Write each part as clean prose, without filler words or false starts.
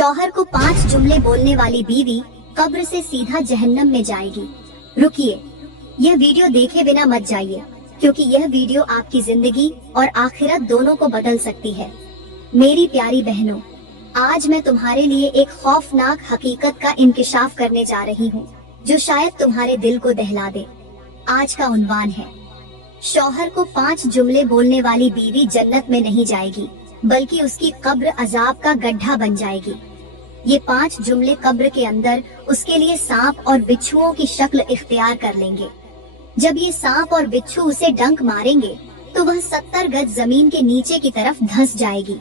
शौहर को 5 जुमले बोलने वाली बीवी कब्र से सीधा जहन्नम में जाएगी। रुकिए, यह वीडियो देखे बिना मत जाइए, क्योंकि यह वीडियो आपकी जिंदगी और आखिरत दोनों को बदल सकती है। मेरी प्यारी बहनों, आज मैं तुम्हारे लिए एक खौफनाक हकीकत का इंकिशाफ करने जा रही हूँ, जो शायद तुम्हारे दिल को दहला दे। आज का उन्वान है, शौहर को 5 जुमले बोलने वाली बीवी जन्नत में नहीं जाएगी, बल्कि उसकी कब्र अजाब का गड्ढा बन जाएगी। ये 5 जुमले कब्र के अंदर उसके लिए सांप और बिच्छुओं की शक्ल इख्तियार कर लेंगे। जब ये सांप और बिच्छू उसे डंक मारेंगे तो वह 70 गज जमीन के नीचे की तरफ धंस जाएगी।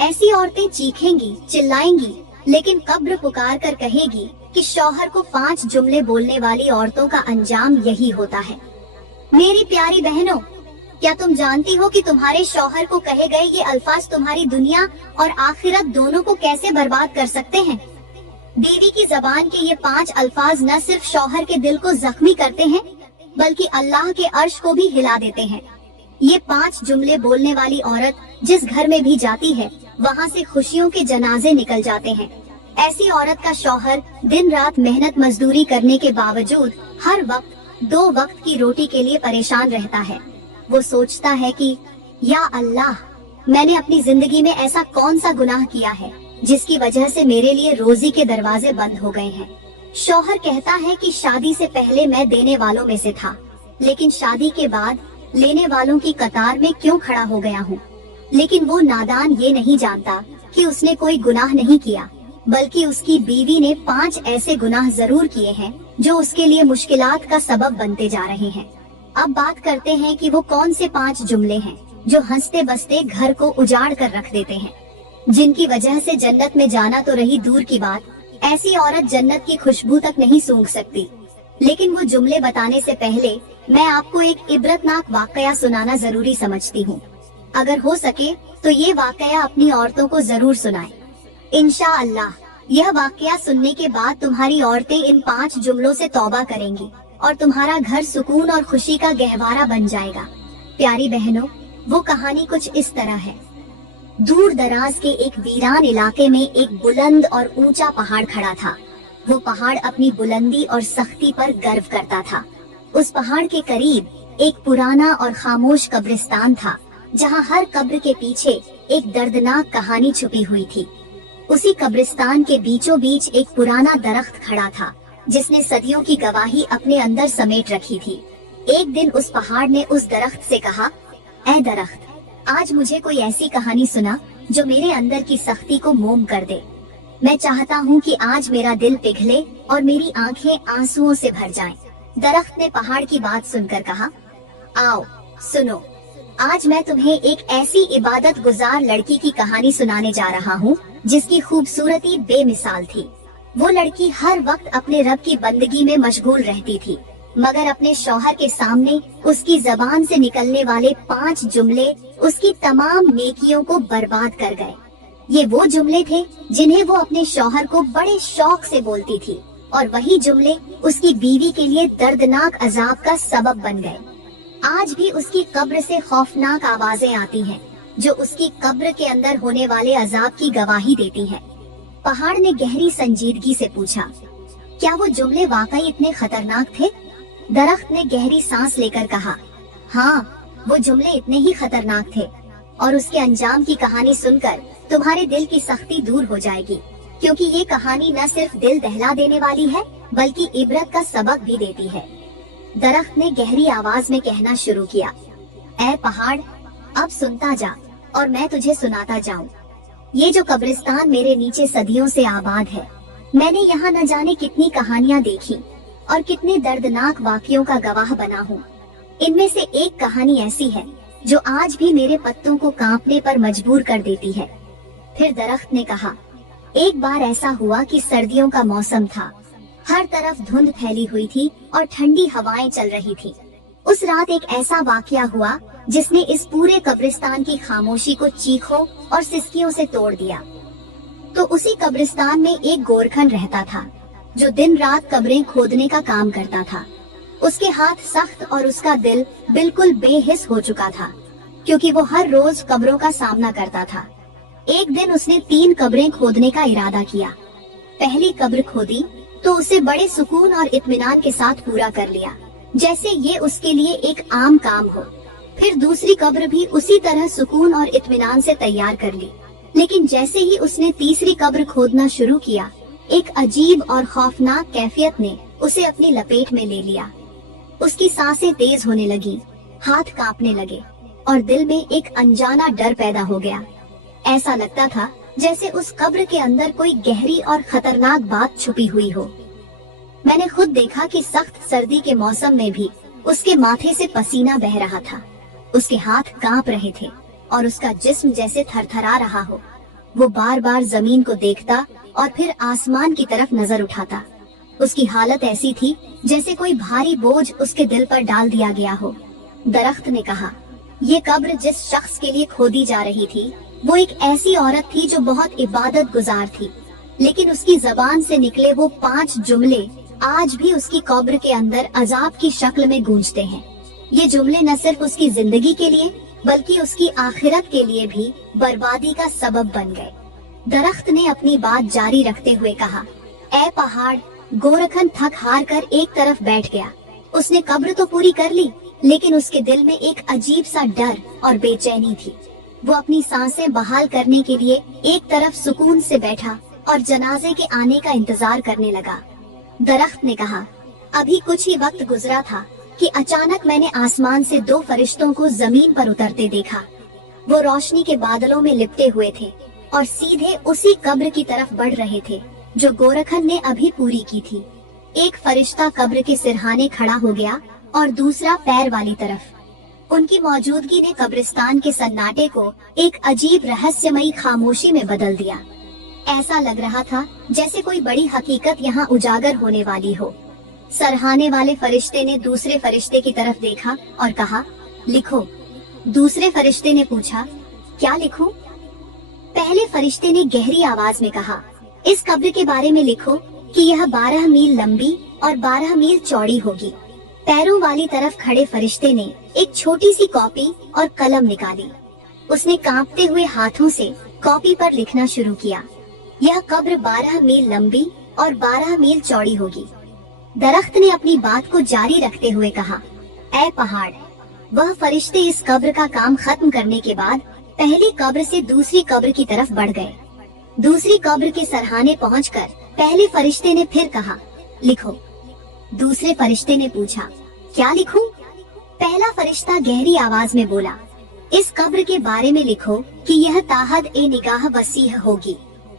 ऐसी औरतें चीखेंगी, चिल्लाएंगी, लेकिन कब्र पुकार कर कहेगी कि शौहर को 5 जुमले बोलने वाली औरतों का अंजाम यही होता है। मेरी प्यारी बहनों, क्या तुम जानती हो कि तुम्हारे शौहर को कहे गए ये अल्फाज तुम्हारी दुनिया और आखिरत दोनों को कैसे बर्बाद कर सकते हैं? बीवी की जबान के ये 5 अल्फाज न सिर्फ शौहर के दिल को जख्मी करते हैं, बल्कि अल्लाह के अर्श को भी हिला देते हैं। ये 5 जुमले बोलने वाली औरत जिस घर में भी जाती है, वहाँ से खुशियों के जनाजे निकल जाते हैं। ऐसी औरत का शौहर दिन रात मेहनत मजदूरी करने के बावजूद हर वक्त 2 वक्त की रोटी के लिए परेशान रहता है। वो सोचता है कि या अल्लाह, मैंने अपनी जिंदगी में ऐसा कौन सा गुनाह किया है जिसकी वजह से मेरे लिए रोजी के दरवाजे बंद हो गए हैं। शौहर कहता है कि शादी से पहले मैं देने वालों में से था, लेकिन शादी के बाद लेने वालों की कतार में क्यों खड़ा हो गया हूँ। लेकिन वो नादान ये नहीं जानता कि उसने कोई गुनाह नहीं किया, बल्कि उसकी बीवी ने 5 ऐसे गुनाह जरूर किए हैं जो उसके लिए मुश्किलात का सबब बनते जा रहे हैं। अब बात करते हैं कि वो कौन से 5 जुमले हैं जो हंसते बसते घर को उजाड़ कर रख देते हैं, जिनकी वजह से जन्नत में जाना तो रही दूर की बात, ऐसी औरत जन्नत की खुशबू तक नहीं सूंघ सकती। लेकिन वो जुमले बताने से पहले मैं आपको एक इबरतनाक वाकया सुनाना जरूरी समझती हूँ। अगर हो सके तो ये वाकया अपनी औरतों को जरूर सुनाएं। इंशाअल्लाह यह वाकया सुनने के बाद तुम्हारी औरतें इन 5 जुमलों से तौबा करेंगी और तुम्हारा घर सुकून और खुशी का गहवारा बन जाएगा। प्यारी बहनों, वो कहानी कुछ इस तरह है। दूर दराज के एक वीरान इलाके में एक बुलंद और ऊंचा पहाड़ खड़ा था। वो पहाड़ अपनी बुलंदी और सख्ती पर गर्व करता था। उस पहाड़ के करीब एक पुराना और खामोश कब्रिस्तान था, जहाँ हर कब्र के पीछे एक दर्दनाक कहानी छुपी हुई थी। उसी कब्रिस्तान के बीचों बीच एक पुराना दरख्त खड़ा था, जिसने सदियों की गवाही अपने अंदर समेट रखी थी। एक दिन उस पहाड़ ने उस दरख्त से कहा, ऐ दरख्त, आज मुझे कोई ऐसी कहानी सुना जो मेरे अंदर की सख्ती को मोम कर दे। मैं चाहता हूँ कि आज मेरा दिल पिघले और मेरी आंखें आंसुओं से भर जाएं। दरख्त ने पहाड़ की बात सुनकर कहा, आओ सुनो, आज मैं तुम्हें एक ऐसी इबादत गुजार लड़की की कहानी सुनाने जा रहा हूँ जिसकी खूबसूरती बेमिसाल थी। वो लड़की हर वक्त अपने रब की बंदगी में मशगूल रहती थी, मगर अपने शौहर के सामने उसकी जबान से निकलने वाले 5 जुमले उसकी तमाम नेकियों को बर्बाद कर गए। ये वो जुमले थे जिन्हें वो अपने शौहर को बड़े शौक से बोलती थी, और वही जुमले उसकी बीवी के लिए दर्दनाक अजाब का सबब बन गए। आज भी उसकी कब्र से खौफनाक आवाजें आती हैं, जो उसकी कब्र के अंदर होने वाले अजाब की गवाही देती हैं। पहाड़ ने गहरी संजीदगी से पूछा, क्या वो जुमले वाकई इतने खतरनाक थे? दरख्त ने गहरी सांस लेकर कहा, हाँ, वो जुमले इतने ही खतरनाक थे, और उसके अंजाम की कहानी सुनकर तुम्हारे दिल की सख्ती दूर हो जाएगी, क्योंकि ये कहानी न सिर्फ दिल दहला देने वाली है, बल्कि इबरत का सबक भी देती है। दरख्त ने गहरी आवाज में कहना शुरू किया, ऐ पहाड़, अब सुनता जा और मैं तुझे सुनाता जाऊं। ये जो कब्रिस्तान मेरे नीचे सदियों से आबाद है, मैंने यहाँ न जाने कितनी कहानियाँ देखी और कितने दर्दनाक वाक़ियों का गवाह बना हूँ। इनमें से एक कहानी ऐसी है जो आज भी मेरे पत्तों को कांपने पर मजबूर कर देती है। फिर दरख्त ने कहा, एक बार ऐसा हुआ कि सर्दियों का मौसम था। हर तरफ धुंध फैली हुई थी और ठंडी हवाएं चल रही थी। उस रात एक ऐसा वाकया हुआ जिसने इस पूरे कब्रिस्तान की खामोशी को चीखों और सिसकियों से तोड़ दिया। तो उसी कब्रिस्तान में एक गोरखन रहता था, जो दिन रात कब्रें खोदने का काम करता था। उसके हाथ सख्त और उसका दिल बिल्कुल बेहिस हो चुका था, क्योंकि वो हर रोज कब्रों का सामना करता था। एक दिन उसने 3 कब्रें खोदने का इरादा किया। पहली कब्र खोदी तो उसे बड़े सुकून और इत्मीनान के साथ पूरा कर लिया, जैसे ये उसके लिए एक आम काम हो। फिर दूसरी कब्र भी उसी तरह सुकून और इत्मीनान से तैयार कर ली। लेकिन जैसे ही उसने तीसरी कब्र खोदना शुरू किया, एक अजीब और खौफनाक कैफियत ने उसे अपनी लपेट में ले लिया। उसकी सांसें तेज होने लगी, हाथ कांपने लगे और दिल में एक अनजाना डर पैदा हो गया। ऐसा लगता था जैसे उस कब्र के अंदर कोई गहरी और खतरनाक बात छुपी हुई हो। मैंने खुद देखा कि सख्त सर्दी के मौसम में भी उसके माथे से पसीना बह रहा था, उसके हाथ कांप रहे थे और उसका जिस्म जैसे थरथरा रहा हो। वो बार बार जमीन को देखता और फिर आसमान की तरफ नजर उठाता। उसकी हालत ऐसी थी जैसे कोई भारी बोझ उसके दिल पर डाल दिया गया हो। दरख्त ने कहा, ये कब्र जिस शख्स के लिए खोदी जा रही थी वो एक ऐसी औरत थी जो बहुत इबादत गुजार थी, लेकिन उसकी जबान से निकले वो 5 जुमले आज भी उसकी कब्र के अंदर अजाब की शक्ल में गूंजते हैं। ये जुमले न सिर्फ उसकी जिंदगी के लिए बल्कि उसकी आखिरत के लिए भी बर्बादी का सबब बन गए। दरख्त ने अपनी बात जारी रखते हुए कहा, ऐ पहाड़, गोरखन थक हार कर एक तरफ बैठ गया। उसने कब्र तो पूरी कर ली, लेकिन उसके दिल में एक अजीब सा डर और बेचैनी थी। वो अपनी सांसें बहाल करने के लिए एक तरफ सुकून से बैठा और जनाजे के आने का इंतजार करने लगा। दरख्त ने कहा, अभी कुछ ही वक्त गुजरा था कि अचानक मैंने आसमान से 2 फरिश्तों को जमीन पर उतरते देखा। वो रोशनी के बादलों में लिपटे हुए थे और सीधे उसी कब्र की तरफ बढ़ रहे थे जो गोरखन ने अभी पूरी की थी। एक फरिश्ता कब्र के सिरहाने खड़ा हो गया और दूसरा पैर वाली तरफ। उनकी मौजूदगी ने कब्रिस्तान के सन्नाटे को एक अजीब रहस्यमयी खामोशी में बदल दिया। ऐसा लग रहा था जैसे कोई बड़ी हकीकत यहाँ उजागर होने वाली हो। सरहाने वाले फरिश्ते ने दूसरे फरिश्ते की तरफ देखा और कहा, लिखो। दूसरे फरिश्ते ने पूछा, क्या लिखूं? पहले फरिश्ते ने गहरी आवाज में कहा, इस कब्र के बारे में लिखो कि यह 12 मील लंबी और 12 मील चौड़ी होगी। पैरों वाली तरफ खड़े फरिश्ते ने एक छोटी सी कॉपी और कलम निकाली। उसने कांपते हुए हाथों से कॉपी पर लिखना शुरू किया, यह कब्र 12 मील लंबी और 12 मील चौड़ी होगी। दरख्त ने अपनी बात को जारी रखते हुए कहा, ऐ पहाड़। वह फरिश्ते इस कब्र का काम खत्म करने के बाद पहली कब्र से दूसरी कब्र की तरफ बढ़ गए। दूसरी कब्र के सरहाने पहुंचकर पहले फरिश्ते ने फिर कहा, लिखो। दूसरे फरिश्ते ने पूछा, क्या लिखूं? पहला फरिश्ता गहरी आवाज में बोला, इस कब्र के बारे में लिखो कि यह ताहद ए निगाह वसीह होगी,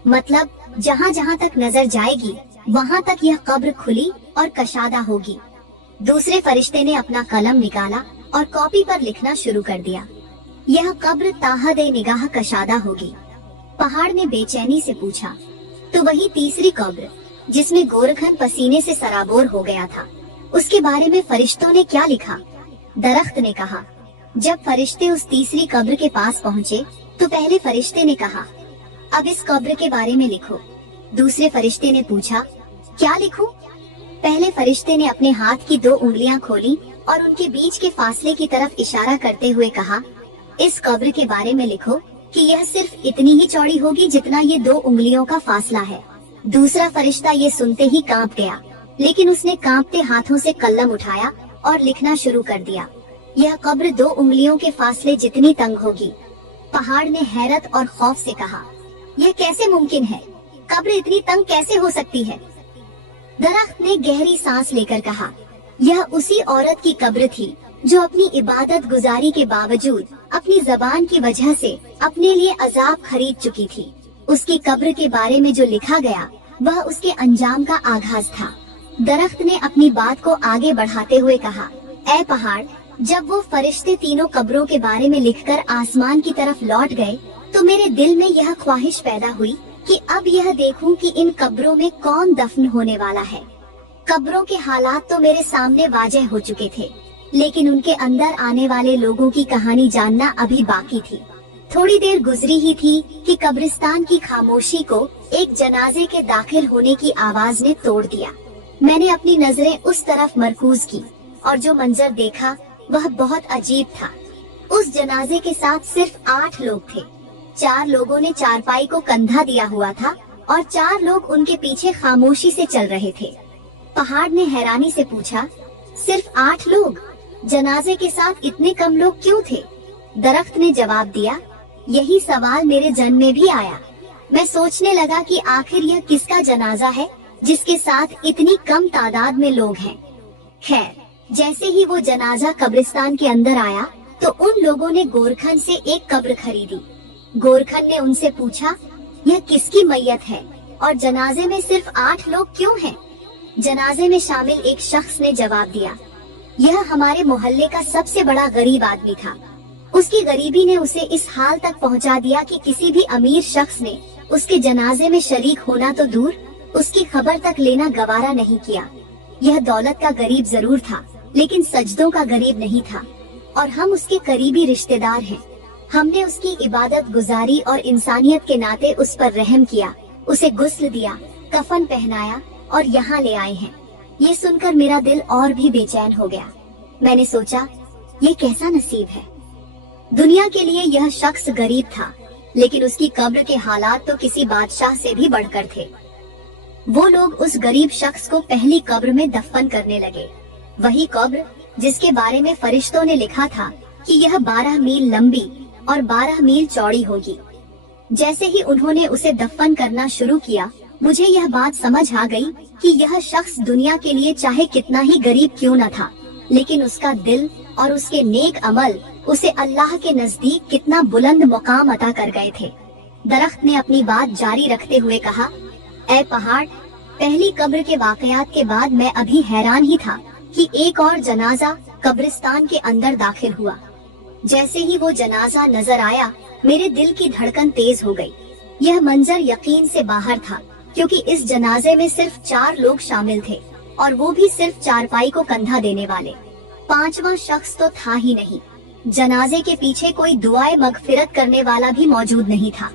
मतलब जहाँ जहाँ तक नजर जाएगी वहाँ तक यह कब्र खुली और कशादा होगी। दूसरे फरिश्ते ने अपना कलम निकाला और कॉपी पर लिखना शुरू कर दिया, यह कब्र ताहद ए निगाह कशादा होगी। पहाड़ ने बेचैनी से पूछा, तो वही तीसरी कब्र जिसमें गोरखन पसीने से सराबोर हो गया था, उसके बारे में फरिश्तों ने क्या लिखा? दरख्त ने कहा, जब फरिश्ते उस तीसरी कब्र के पास पहुँचे तो पहले फरिश्ते ने कहा, अब इस कब्र के बारे में लिखो। दूसरे फरिश्ते ने पूछा, क्या लिखूं? पहले फरिश्ते ने अपने हाथ की 2 उंगलियां खोली और उनके बीच के फासले की तरफ इशारा करते हुए कहा, इस कब्र के बारे में लिखो कि यह सिर्फ इतनी ही चौड़ी होगी जितना ये 2 उंगलियों का फासला है। दूसरा फरिश्ता ये सुनते ही कांप गया, लेकिन उसने कांपते हाथों से कलम उठाया और लिखना शुरू कर दिया, यह कब्र 2 उंगलियों के फासले जितनी तंग होगी। पहाड़ ने हैरत और खौफ से कहा, यह कैसे मुमकिन है? कब्र इतनी तंग कैसे हो सकती है? दरख्त ने गहरी सांस लेकर कहा, यह उसी औरत की कब्र थी जो अपनी इबादत गुजारी के बावजूद अपनी जबान की वजह से अपने लिए अजाब खरीद चुकी थी। उसकी कब्र के बारे में जो लिखा गया वह उसके अंजाम का आगाज था। दरख्त ने अपनी बात को आगे बढ़ाते हुए कहा, ऐ पहाड़, जब वो फरिश्ते तीनों कब्रों के बारे में लिखकर आसमान की तरफ लौट गए तो मेरे दिल में यह ख्वाहिश पैदा हुई कि अब यह देखूं कि इन कब्रों में कौन दफन होने वाला है। कब्रों के हालात तो मेरे सामने वाज़ेह हो चुके थे, लेकिन उनके अंदर आने वाले लोगों की कहानी जानना अभी बाकी थी। थोड़ी देर गुजरी ही थी कि कब्रिस्तान की खामोशी को एक जनाजे के दाखिल होने की आवाज ने तोड़ दिया। मैंने अपनी नजरें उस तरफ मरकूज की और जो मंजर देखा वह बहुत अजीब था। उस जनाजे के साथ सिर्फ 8 लोग थे। 4 लोगों ने चारपाई को कंधा दिया हुआ था और 4 लोग उनके पीछे खामोशी से चल रहे थे। पहाड़ ने हैरानी से पूछा, सिर्फ 8 लोग? जनाजे के साथ इतने कम लोग क्यों थे? दरख्त ने जवाब दिया, यही सवाल मेरे जन में भी आया। मैं सोचने लगा कि आखिर यह किसका जनाजा है जिसके साथ इतनी कम तादाद में लोग हैं। खैर, जैसे ही वो जनाजा कब्रिस्तान के अंदर आया तो उन लोगों ने गोरखन से एक कब्र खरीदी। गोरखन ने उनसे पूछा, यह किसकी मैयत है और जनाजे में सिर्फ 8 लोग क्यों हैं? जनाजे में शामिल एक शख्स ने जवाब दिया, यह हमारे मोहल्ले का सबसे बड़ा गरीब आदमी था। उसकी गरीबी ने उसे इस हाल तक पहुंचा दिया कि किसी भी अमीर शख्स ने उसके जनाजे में शरीक होना तो दूर, उसकी खबर तक लेना गवारा नहीं किया। यह दौलत का गरीब जरूर था, लेकिन सजदों का गरीब नहीं था, और हम उसके करीबी रिश्तेदार हैं। हमने उसकी इबादत गुजारी और इंसानियत के नाते उस पर रहम किया, उसे गुस्ल दिया, कफन पहनाया और यहाँ ले आए हैं। ये सुनकर मेरा दिल और भी बेचैन हो गया। मैंने सोचा, ये कैसा नसीब है। दुनिया के लिए यह शख्स गरीब था, लेकिन उसकी कब्र के हालात तो किसी बादशाह से भी बढ़कर थे। वो लोग उस गरीब शख्स को पहली कब्र में दफन करने लगे, वही कब्र जिसके बारे में फरिश्तों ने लिखा था कि यह 12 मील लंबी और 12 मील चौड़ी होगी। जैसे ही उन्होंने उसे दफन करना शुरू किया, मुझे यह बात समझ आ गई कि यह शख्स दुनिया के लिए चाहे कितना ही गरीब क्यों न था, लेकिन उसका दिल और उसके नेक अमल उसे अल्लाह के नजदीक कितना बुलंद मुकाम अता कर गए थे। दरख्त ने अपनी बात जारी रखते हुए कहा, ऐ पहाड़, पहली कब्र के वाकयात के बाद मैं अभी हैरान ही था कि एक और जनाजा कब्रिस्तान के अंदर दाखिल हुआ। जैसे ही वो जनाजा नजर आया, मेरे दिल की धड़कन तेज हो गई। यह मंजर यकीन से बाहर था, क्योंकि इस जनाजे में सिर्फ 4 लोग शामिल थे, और वो भी सिर्फ चारपाई को कंधा देने वाले। 5वां शख्स तो था ही नहीं। जनाजे के पीछे कोई दुआए मगफिरत करने वाला भी मौजूद नहीं था।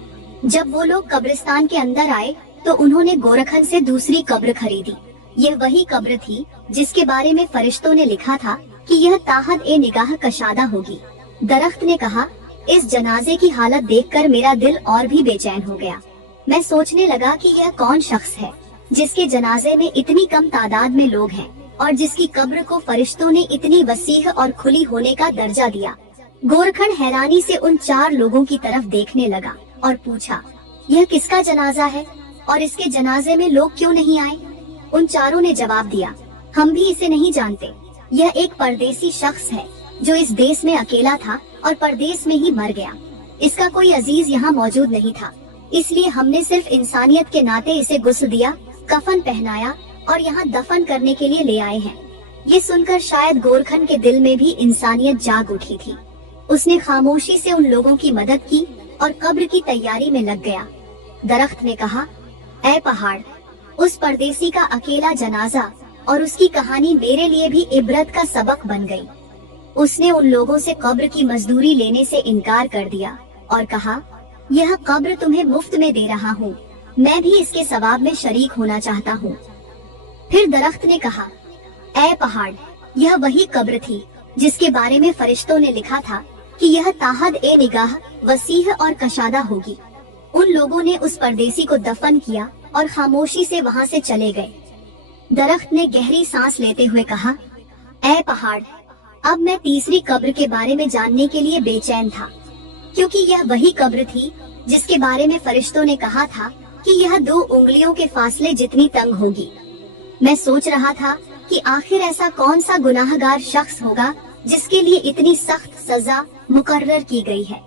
जब वो लोग कब्रिस्तान के अंदर आए तो उन्होंने गोरखन से दूसरी कब्र खरीदी। यह वही कब्र थी जिसके बारे में फरिश्तों ने लिखा था कि यह ताहद ए निगाह कशादा होगी। दरख्त ने कहा, इस जनाजे की हालत देखकर मेरा दिल और भी बेचैन हो गया। मैं सोचने लगा कि यह कौन शख्स है जिसके जनाजे में इतनी कम तादाद में लोग हैं और जिसकी कब्र को फरिश्तों ने इतनी वसीह और खुली होने का दर्जा दिया। गोरखन हैरानी से उन 4 लोगों की तरफ देखने लगा और पूछा, यह किसका जनाजा है और इसके जनाजे में लोग क्यों नहीं आए? उन चारों ने जवाब दिया, हम भी इसे नहीं जानते। यह एक परदेसी शख्स है जो इस देश में अकेला था और परदेश में ही मर गया। इसका कोई अजीज यहाँ मौजूद नहीं था, इसलिए हमने सिर्फ इंसानियत के नाते इसे गुस्ल दिया, कफन पहनाया और यहाँ दफन करने के लिए ले आए हैं। ये सुनकर शायद गोरखन के दिल में भी इंसानियत जाग उठी थी। उसने खामोशी से उन लोगों की मदद की और कब्र की तैयारी में लग गया। दरख्त ने कहा, ऐ पहाड़, उस परदेसी का अकेला जनाजा और उसकी कहानी मेरे लिए भी इबरत का सबक बन गई। उसने उन लोगों से कब्र की मजदूरी लेने से इनकार कर दिया और कहा, यह कब्र तुम्हें मुफ्त में दे रहा हूँ, मैं भी इसके सवाब में शरीक होना चाहता हूँ। फिर दरख्त ने कहा, ऐ पहाड़, यह वही कब्र थी जिसके बारे में फरिश्तों ने लिखा था कि यह ताहद ए निगाह वसीह और कशादा होगी। उन लोगों ने उस परदेसी को दफन किया और खामोशी से वहाँ से चले गए। दरख्त ने गहरी सांस लेते हुए कहा, ऐ पहाड़, अब मैं तीसरी कब्र के बारे में जानने के लिए बेचैन था, क्योंकि यह वही कब्र थी जिसके बारे में फरिश्तों ने कहा था कि यह 2 उंगलियों के फासले जितनी तंग होगी। मैं सोच रहा था कि आखिर ऐसा कौन सा गुनाहगार शख्स होगा जिसके लिए इतनी सख्त सजा मुकर्रर की गई है।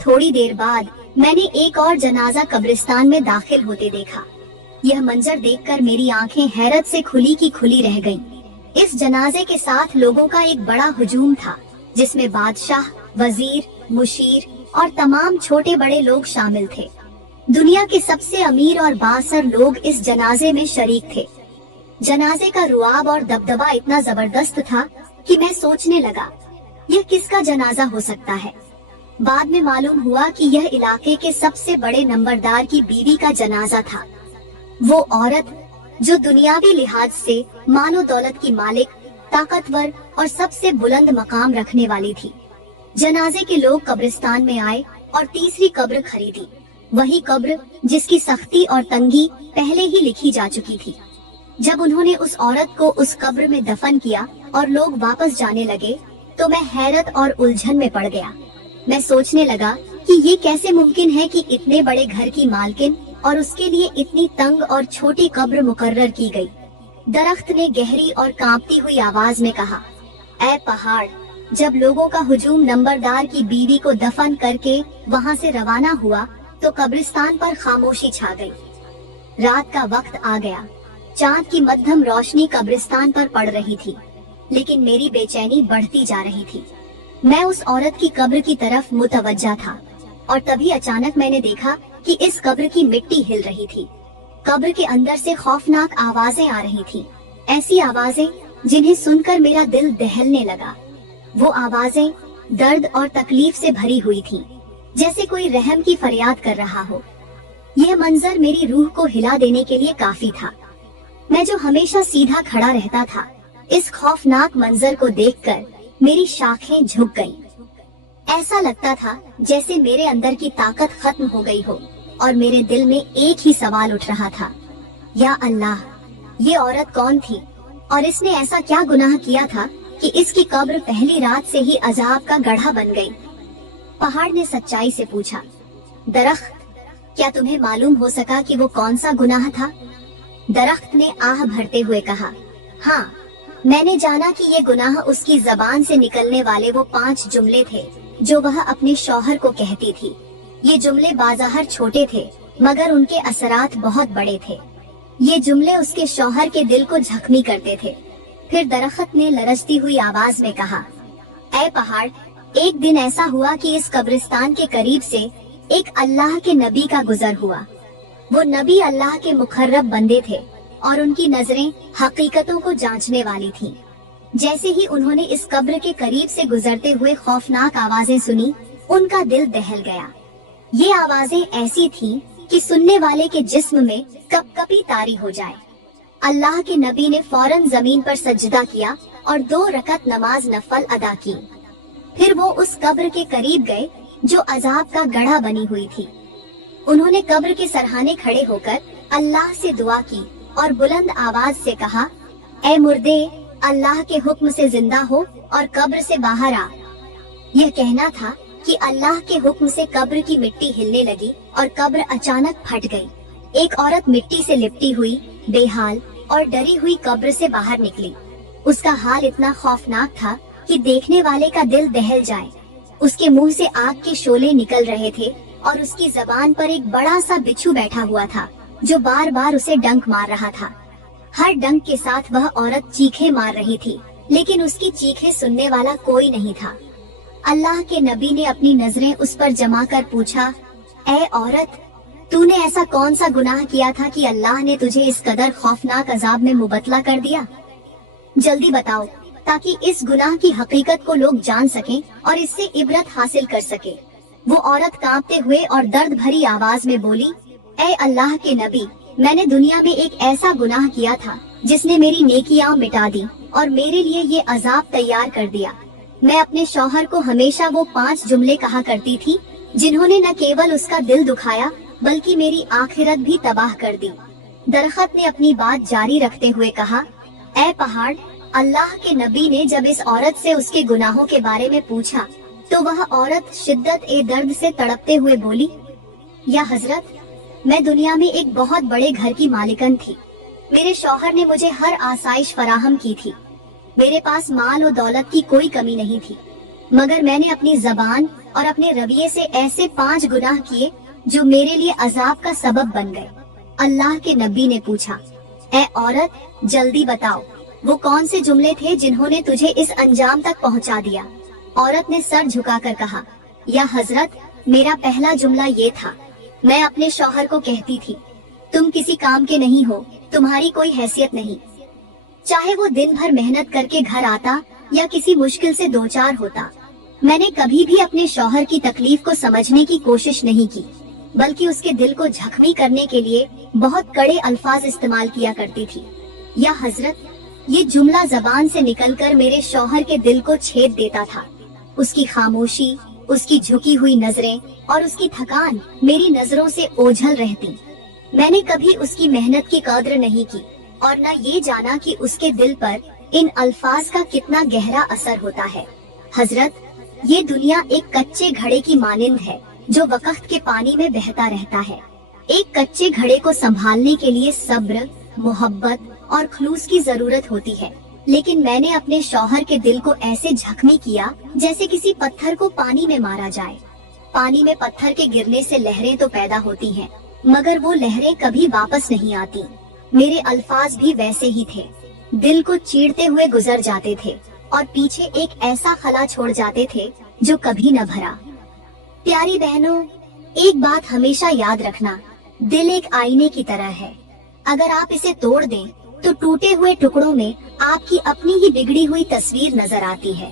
थोड़ी देर बाद मैंने एक और जनाजा कब्रिस्तान में दाखिल होते देखा। यह मंजर देखकर मेरी आंखें हैरत से खुली की खुली रह गईं। इस जनाजे के साथ लोगों का एक बड़ा हुजूम था, जिसमें बादशाह, वजीर, मुशीर और तमाम छोटे बड़े लोग शामिल थे। दुनिया के सबसे अमीर और बासर लोग इस जनाजे में शरीक थे। जनाजे का रुआब और दबदबा इतना जबरदस्त था कि मैं सोचने लगा, यह किसका जनाजा हो सकता है। बाद में मालूम हुआ कि यह इलाके के सबसे बड़े नंबरदार की बीवी का जनाजा था। वो औरत जो दुनियावी लिहाज से मानो दौलत की मालिक, ताकतवर और सबसे बुलंद मकाम रखने वाली थी। जनाजे के लोग कब्रिस्तान में आए और तीसरी कब्र खरीदी, वही कब्र जिसकी सख्ती और तंगी पहले ही लिखी जा चुकी थी। जब उन्होंने उस औरत को उस कब्र में दफन किया और लोग वापस जाने लगे तो मैं हैरत और उलझन में पड़ गया। मैं सोचने लगा कि ये कैसे मुमकिन है कि इतने बड़े घर की मालकिन और उसके लिए इतनी तंग और छोटी कब्र मुकर्रर की गई। दरख्त ने गहरी और कांपती हुई आवाज में कहा, ऐ पहाड़, जब लोगों का हुजूम नंबरदार की बीवी को दफन करके वहाँ से रवाना हुआ तो कब्रिस्तान पर खामोशी छा गई। रात का वक्त आ गया, चांद की मध्यम रोशनी कब्रिस्तान पर पड़ रही थी, लेकिन मेरी बेचैनी बढ़ती जा रही थी। मैं उस औरत की कब्र की तरफ मुतवज्जा था और तभी अचानक मैंने देखा कि इस कब्र की मिट्टी हिल रही थी। कब्र के अंदर से खौफनाक आवाजें आ रही थी, ऐसी आवाजें जिन्हें सुनकर मेरा दिल दहलने लगा। वो आवाजें दर्द और तकलीफ से भरी हुई थी, जैसे कोई रहम की फरियाद कर रहा हो। यह मंजर मेरी रूह को हिला देने के लिए काफी था। मैं जो हमेशा सीधा खड़ा रहता था, इस खौफनाक मंजर को देखकर मेरी शाखें झुक गईं। ऐसा लगता था जैसे मेरे अंदर की ताकत खत्म हो गई हो और मेरे दिल में एक ही सवाल उठ रहा था, या अल्लाह, ये औरत कौन थी और इसने ऐसा क्या गुनाह किया था कि इसकी कब्र पहली रात से ही अजाब का गड्ढा बन गई। पहाड़ ने सच्चाई से पूछा, दरख्त, क्या तुम्हें मालूम हो सका कि वो कौन सा गुनाह था? दरख्त ने आह भरते हुए कहा, हाँ, मैंने जाना कि ये गुनाह उसकी जबान से निकलने वाले वो 5 जुमले थे जो वह अपने शौहर को कहती थी। ये जुमले बाज़ाहिर छोटे थे मगर उनके असरात बहुत बड़े थे। ये जुमले उसके शौहर के दिल को जख्मी करते थे। फिर दरख्त ने लरजती हुई आवाज में कहा, ऐ पहाड़, एक दिन ऐसा हुआ कि इस कब्रिस्तान के करीब से एक अल्लाह के नबी का गुजर हुआ। वो नबी अल्लाह के मुकर्रब बंदे थे और उनकी नजरें हकीकतों को जांचने वाली थीं। जैसे ही उन्होंने इस कब्र के करीब से गुजरते हुए खौफनाक आवाजें सुनी, उनका दिल दहल गया। ये आवाजें ऐसी थीं कि सुनने वाले के जिस्म में कपकपी तारी हो जाए। अल्लाह के नबी ने फौरन जमीन पर सजदा किया और 2 रकत नमाज नफल अदा की। फिर वो उस कब्र के करीब गए जो अजाब का गड्ढा बनी हुई थी। उन्होंने कब्र के सरहाने खड़े होकर अल्लाह से दुआ की और बुलंद आवाज से कहा, ऐ मुर्दे, अल्लाह के हुक्म से जिंदा हो और कब्र से बाहर आ। यह कहना था कि अल्लाह के हुक्म से कब्र की मिट्टी हिलने लगी और कब्र अचानक फट गई। एक औरत मिट्टी से लिपटी हुई, बेहाल और डरी हुई कब्र से बाहर निकली। उसका हाल इतना खौफनाक था कि देखने वाले का दिल दहल जाए। उसके मुंह से आग के शोले निकल रहे थे और उसकी जबान पर एक बड़ा सा बिच्छू बैठा हुआ था जो बार बार उसे डंक मार रहा था। हर डंक के साथ वह औरत चीखें मार रही थी, लेकिन उसकी चीखें सुनने वाला कोई नहीं था। अल्लाह के नबी ने अपनी नजरें उस पर जमा कर पूछा, ऐ औरत, तूने ऐसा कौन सा गुनाह किया था कि अल्लाह ने तुझे इस कदर खौफनाक अजाब में मुबतला कर दिया? जल्दी बताओ ताकि इस गुनाह की हकीकत को लोग जान सकें और इससे इबरत हासिल कर सके। वो औरत कांपते हुए और दर्द भरी आवाज में बोली, ऐ अल्लाह के नबी, मैंने दुनिया में एक ऐसा गुनाह किया था जिसने मेरी नेकियां मिटा दी और मेरे लिए ये अजाब तैयार कर दिया। मैं अपने शौहर को हमेशा वो 5 जुमले कहा करती थी जिन्होंने न केवल उसका दिल दुखाया बल्कि मेरी आखिरत भी तबाह कर दी। दरख्त ने अपनी बात जारी रखते हुए कहा, ऐ पहाड़, अल्लाह के नबी ने जब इस औरत से उसके गुनाहों के बारे में पूछा तो वह औरत शिद्दत ए दर्द से तड़पते हुए बोली, या हजरत, मैं दुनिया में एक बहुत बड़े घर की मालिकन थी। मेरे शौहर ने मुझे हर आसाइश फराहम की थी। मेरे पास माल और दौलत की कोई कमी नहीं थी, मगर मैंने अपनी जबान और अपने रवैये से ऐसे 5 गुनाह किए जो मेरे लिए अजाब का सबब बन गए। अल्लाह के नबी ने पूछा, ऐ औरत, जल्दी बताओ वो कौन से जुमले थे जिन्होंने तुझे इस अंजाम तक पहुंचा दिया? औरत ने सर झुकाकर कहा, या हजरत, मेरा पहला जुमला ये था, मैं अपने शौहर को कहती थी, तुम किसी काम के नहीं हो, तुम्हारी कोई हैसियत नहीं। चाहे वो दिन भर मेहनत करके घर आता या किसी मुश्किल से 2-4 होता, मैंने कभी भी अपने शौहर की तकलीफ को समझने की कोशिश नहीं की, बल्कि उसके दिल को जख्मी करने के लिए बहुत कड़े अल्फाज इस्तेमाल किया करती थी। या हजरत, ये जुमला जबान से निकलकर मेरे शौहर के दिल को छेद देता था। उसकी खामोशी, اس کی झुकी हुई नजरें और उसकी थकान मेरी नजरों से ओझल रहती। मैंने कभी उसकी मेहनत की कद्र नहीं की और न ये जाना कि उसके दिल पर इन अल्फाज का कितना गहरा असर होता है। हजरत, ये दुनिया एक कच्चे घड़े की मानिंद है जो वक्त के पानी में बहता रहता है। एक कच्चे घड़े को संभालने के लिए सब्र, मोहब्बत और खलूस की जरूरत होती है, लेकिन मैंने अपने शौहर के दिल को ऐसे जख्मी किया जैसे किसी पत्थर को पानी में मारा जाए। पानी में पत्थर के गिरने से लहरें तो पैदा होती हैं, मगर वो लहरें कभी वापस नहीं आती। मेरे अल्फाज भी वैसे ही थे, दिल को चीरते हुए गुजर जाते थे और पीछे एक ऐसा खला छोड़ जाते थे जो कभी न भरा। प्यारी बहनों, एक बात हमेशा याद रखना, दिल एक आईने की तरह है। अगर आप इसे तोड़ दें तो टूटे हुए टुकड़ों में आपकी अपनी ही बिगड़ी हुई तस्वीर नजर आती है।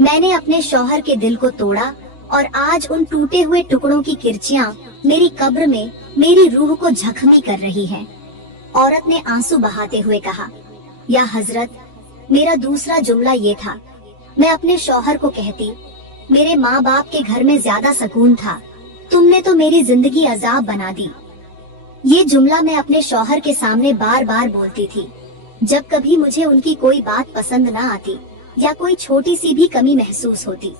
मैंने अपने शौहर के दिल को तोड़ा और आज उन टूटे हुए टुकड़ों की किरचियां मेरी कब्र में मेरी रूह को जख्मी कर रही हैं। औरत ने आंसू बहाते हुए कहा, या हजरत, मेरा दूसरा जुमला ये था। मैं अपने शौहर को कहती, मेरे माँ बाप के घर में ज्यादा सुकून था, तुमने तो मेरी जिंदगी अजाब बना दी। ये जुमला मैं अपने शौहर के सामने बार बार बोलती थी जब कभी मुझे उनकी कोई बात पसंद न आती या कोई छोटी सी भी कमी महसूस होती।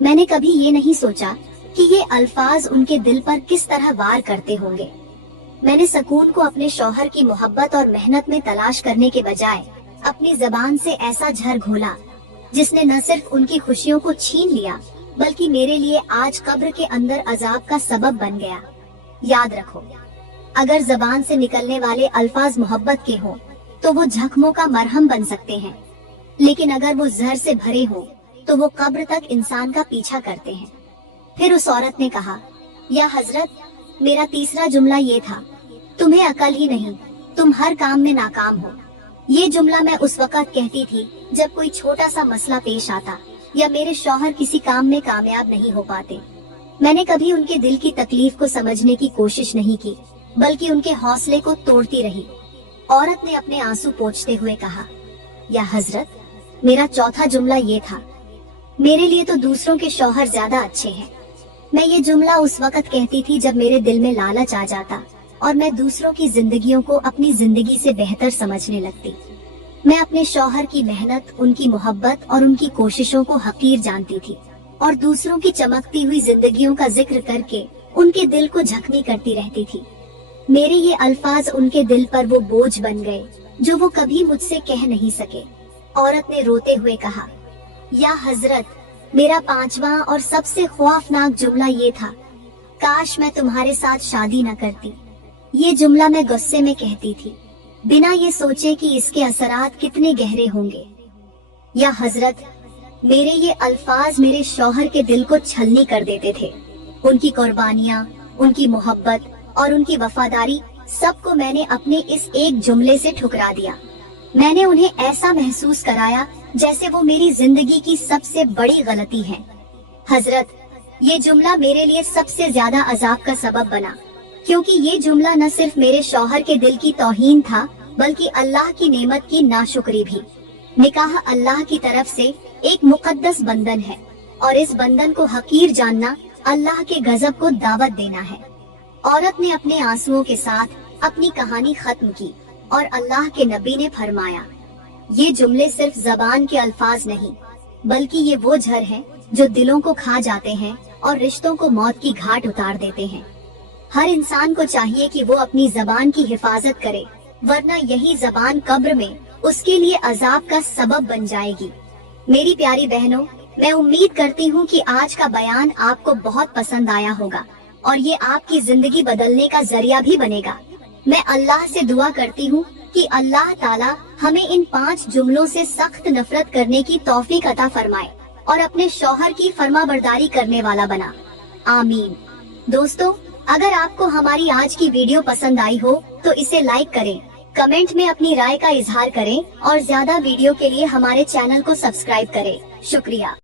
मैंने कभी ये नहीं सोचा कि ये अल्फाज उनके दिल पर किस तरह वार करते होंगे। मैंने सुकून को अपने शौहर की मोहब्बत और मेहनत में तलाश करने के बजाय अपनी जबान से ऐसा झर घोला जिसने न सिर्फ उनकी खुशियों को छीन लिया बल्कि मेरे लिए आज कब्र के अंदर अजाब का सबब बन गया। याद रखो, अगर जबान से निकलने वाले अल्फाज मोहब्बत के हों तो वो जख्मों का मरहम बन सकते हैं, लेकिन अगर वो जहर से भरे हों तो वो कब्र तक इंसान का पीछा करते हैं। फिर उस औरत ने कहा, या हजरत, मेरा तीसरा जुमला ये था, तुम्हें अकल ही नहीं, तुम हर काम में नाकाम हो। ये जुमला मैं उस वक्त कहती थी जब कोई छोटा सा मसला पेश आता या मेरे शौहर किसी काम में कामयाब नहीं हो पाते। मैंने कभी उनके दिल की तकलीफ को समझने की कोशिश नहीं की, बल्कि उनके हौसले को तोड़ती रही। औरत ने अपने आंसू पोंछते हुए कहा, या हजरत, मेरा चौथा जुमला ये था, मेरे लिए तो दूसरों के शौहर ज्यादा अच्छे हैं। मैं ये जुमला उस वक्त कहती थी जब मेरे दिल में लालच आ जाता और मैं दूसरों की जिंदगियों को अपनी जिंदगी से बेहतर समझने लगती। मैं अपने शौहर की मेहनत, उनकी मोहब्बत और उनकी कोशिशों को हकीर जानती थी और दूसरों की चमकती हुई जिंदगियों का जिक्र करके उनके दिल को जख्मी करती रहती थी। मेरे ये अल्फाज उनके दिल पर वो बोझ बन गए जो वो कभी मुझसे कह नहीं सके। औरत ने रोते हुए कहा, या हजरत, मेरा पांचवा और सबसे खौफनाक जुमला ये था, काश मैं तुम्हारे साथ शादी न करती। ये जुमला मैं गुस्से में कहती थी, बिना ये सोचे कि इसके असरात कितने गहरे होंगे। या हजरत, मेरे ये अल्फाज मेरे शौहर के दिल को छलनी कर देते थे। उनकी कुर्बानियाँ, उनकी मोहब्बत और उनकी वफादारी, सबको मैंने अपने इस एक जुमले से ठुकरा दिया। मैंने उन्हें ऐसा महसूस कराया जैसे वो मेरी जिंदगी की सबसे बड़ी गलती है। हजरत, ये जुमला मेरे लिए सबसे ज्यादा अजाब का सबब बना, क्योंकि ये जुमला न सिर्फ मेरे शौहर के दिल की तौहीन था बल्कि अल्लाह की नेमत की नाशुक्री भी। निकाह अल्लाह की तरफ से एक मुकद्दस बंधन है और इस बंधन को हकीर जानना अल्लाह के गजब को दावत देना है। औरत ने अपने आंसुओं के साथ अपनी कहानी खत्म की और अल्लाह के नबी ने फरमाया, ये जुमले सिर्फ जबान के अल्फाज नहीं बल्कि ये वो झर हैं जो दिलों को खा जाते हैं और रिश्तों को मौत की घाट उतार देते हैं। हर इंसान को चाहिए कि वो अपनी जबान की हिफाजत करे, वरना यही जबान कब्र में उसके लिए अजाब का सबब बन जाएगी। मेरी प्यारी बहनों, मैं उम्मीद करती हूँ कि आज का बयान आपको बहुत पसंद आया होगा और ये आपकी जिंदगी बदलने का जरिया भी बनेगा। मैं अल्लाह से दुआ करती हूँ कि अल्लाह ताला हमें इन 5 जुमलों से सख्त नफरत करने की तौफीक अता फरमाए और अपने शौहर की फरमाबरदारी करने वाला बना। आमीन। दोस्तों, अगर आपको हमारी आज की वीडियो पसंद आई हो तो इसे लाइक करें, कमेंट में अपनी राय का इजहार करें और ज्यादा वीडियो के लिए हमारे चैनल को सब्सक्राइब करें। शुक्रिया।